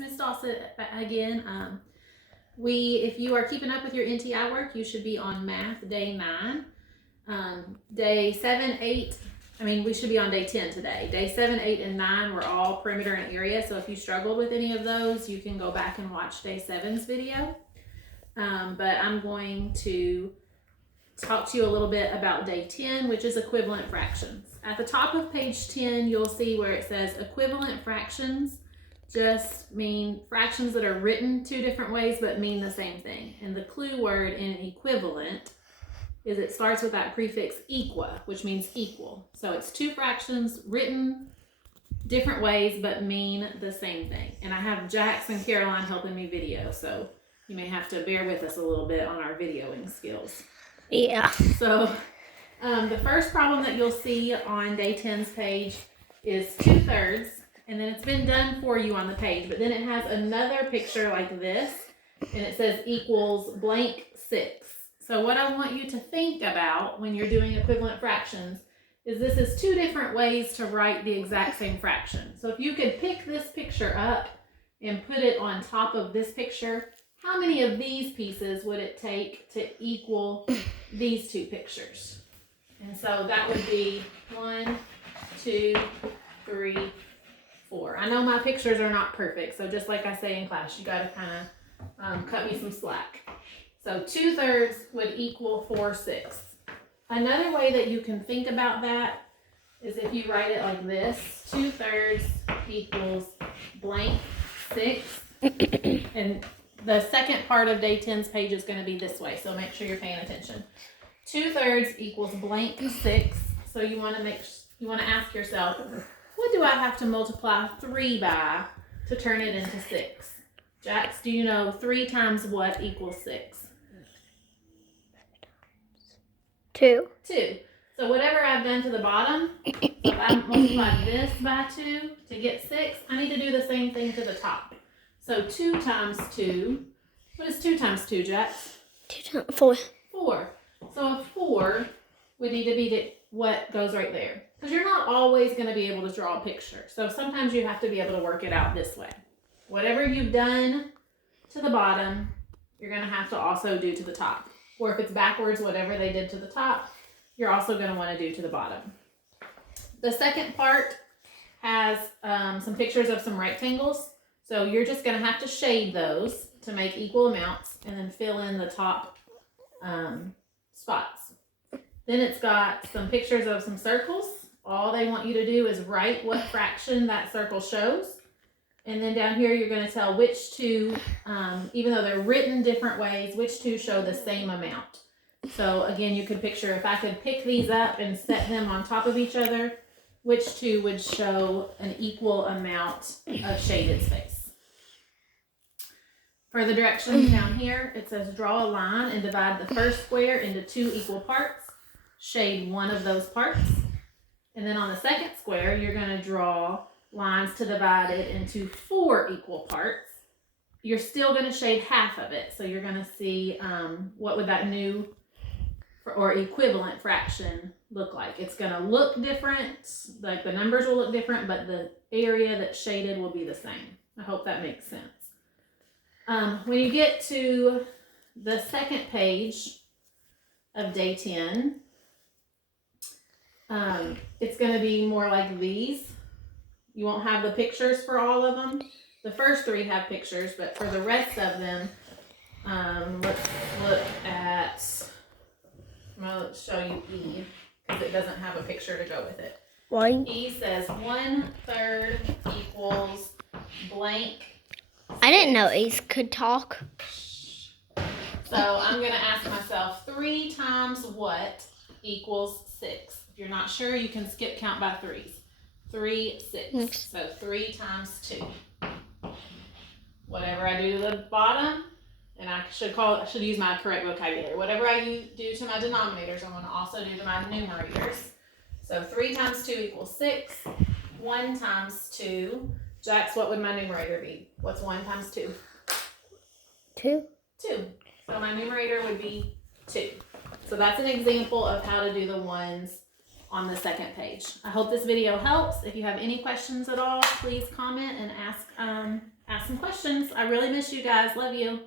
Miss Dawson again. If you are keeping up with your NTI work, you should be on math day 9. Day 7, 8, we should be on day 10 today. Day 7, 8, and 9 were all perimeter and area. So if you struggled with any of those, you can go back and watch day 7's video. But I'm going to talk to you a little bit about day 10, which is equivalent fractions. At the top of page 10, you'll see where it says equivalent fractions just mean fractions that are written 2 different ways but mean the same thing. And the clue word in equivalent is it starts with that prefix equa, which means equal. So it's 2 fractions written different ways but mean the same thing. And I have Jax and Caroline helping me video, so you may have to bear with us a little bit on our videoing skills. Yeah. So the first problem that you'll see on day 10's page is 2/3, and then it's been done for you on the page, but then it has another picture like this, and it says equals blank 6. So what I want you to think about when you're doing equivalent fractions is this is 2 different ways to write the exact same fraction. So if you could pick this picture up and put it on top of this picture, how many of these pieces would it take to equal these 2 pictures? And so that would be 1, 2, 3, 4. I know my pictures are not perfect, so just like I say in class, you got to kind of cut me some slack. So 2/3 would equal 4/6. Another way that you can think about that is if you write it like this: 2/3 equals blank 6. And the second part of day 10's page is going to be this way, so make sure you're paying attention. 2/3 equals blank 6. So you want to ask yourself, what do I have to multiply 3 by to turn it into 6? Jax, do you know 3 times what equals 6? 2. 2. So whatever I've done to the bottom, so if I multiply this by 2 to get 6, I need to do the same thing to the top. So 2 times 2, what is 2 times 2, Jax? 4. 4. So a 4 would need to be what goes right there. Because you're not always going to be able to draw a picture. So sometimes you have to be able to work it out this way. Whatever you've done to the bottom, you're going to have to also do to the top. Or if it's backwards, whatever they did to the top, you're also going to want to do to the bottom. The second part has some pictures of some rectangles. So you're just going to have to shade those to make equal amounts and then fill in the top spots. Then it's got some pictures of some circles. All they want you to do is write what fraction that circle shows. And then down here, you're going to tell which 2, even though they're written different ways, which 2 show the same amount. So again, you could picture if I could pick these up and set them on top of each other, which 2 would show an equal amount of shaded space. For the directions down here, it says draw a line and divide the first square into 2 equal parts. Shade one of those parts. And then on the second square, you're going to draw lines to divide it into 4 equal parts. You're still going to shade half of it. So you're going to see what would that new or equivalent fraction look like. It's going to look different. Like the numbers will look different, but the area that's shaded will be the same. I hope that makes sense. When you get to the second page of day 10, it's going to be more like these. You won't have the pictures for all of them. The first 3 have pictures, but for the rest of them, let's look at, let's show you E, because it doesn't have a picture to go with it. Why? E says 1/3 equals blank. I didn't know Ace could talk. So I'm going to ask myself 3 times what equals 6? If you're not sure, you can skip count by 3s. 3, 6. So 3 times 2. Whatever I do to the bottom, and I should use my correct vocabulary. Whatever I do to my denominators, I'm going to also do to my numerators. So 3 times 2 equals 6. 1 times 2. Jax, what would my numerator be? What's 1 times 2? 2. 2. So my numerator would be 2. So that's an example of how to do the ones on the second page. I hope this video helps. If you have any questions at all, please comment and ask ask some questions. I really miss you guys. Love you.